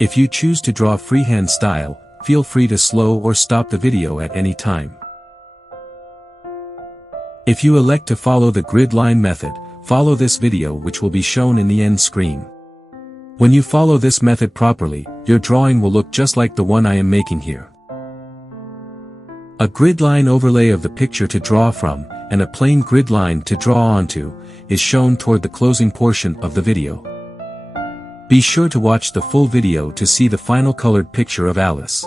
If you choose to draw freehand style, feel free to slow or stop the video at any time. If you elect to follow the grid line method, follow this video which will be shown in the end screen. When you follow this method properly, your drawing will look just like the one I am making here. A grid line overlay of the picture to draw from, and a plain grid line to draw onto, is shown toward the closing portion of the video. Be sure to watch the full video to see the final colored picture of Alice.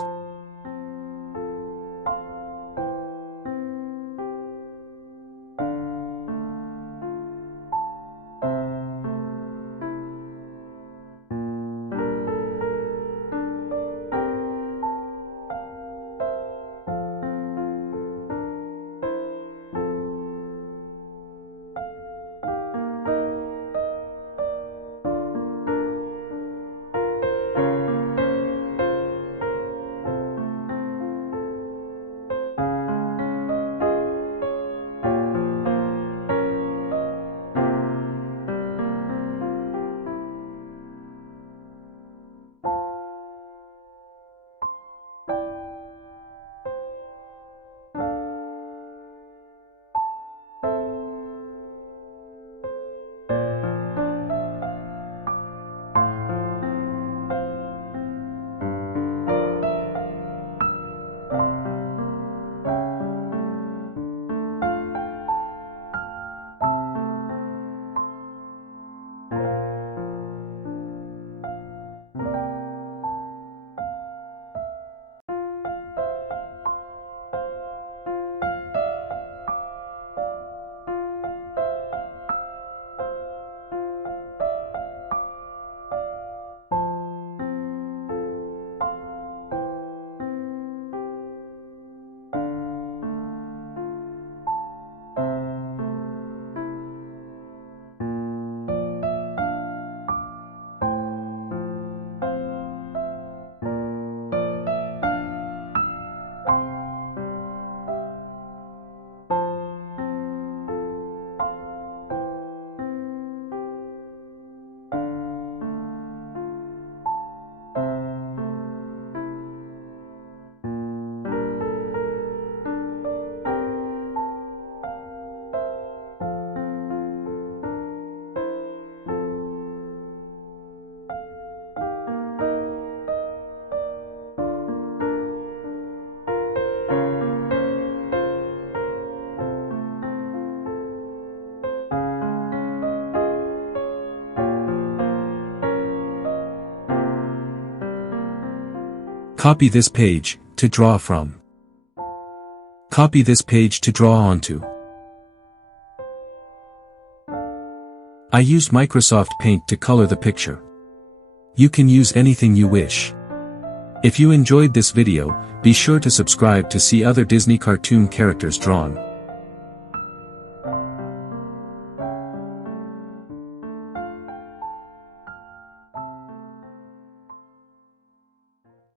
Copy this page, to draw from. Copy this page to draw onto. I used Microsoft Paint to color the picture. You can use anything you wish. If you enjoyed this video, be sure to subscribe to see other Disney cartoon characters drawn.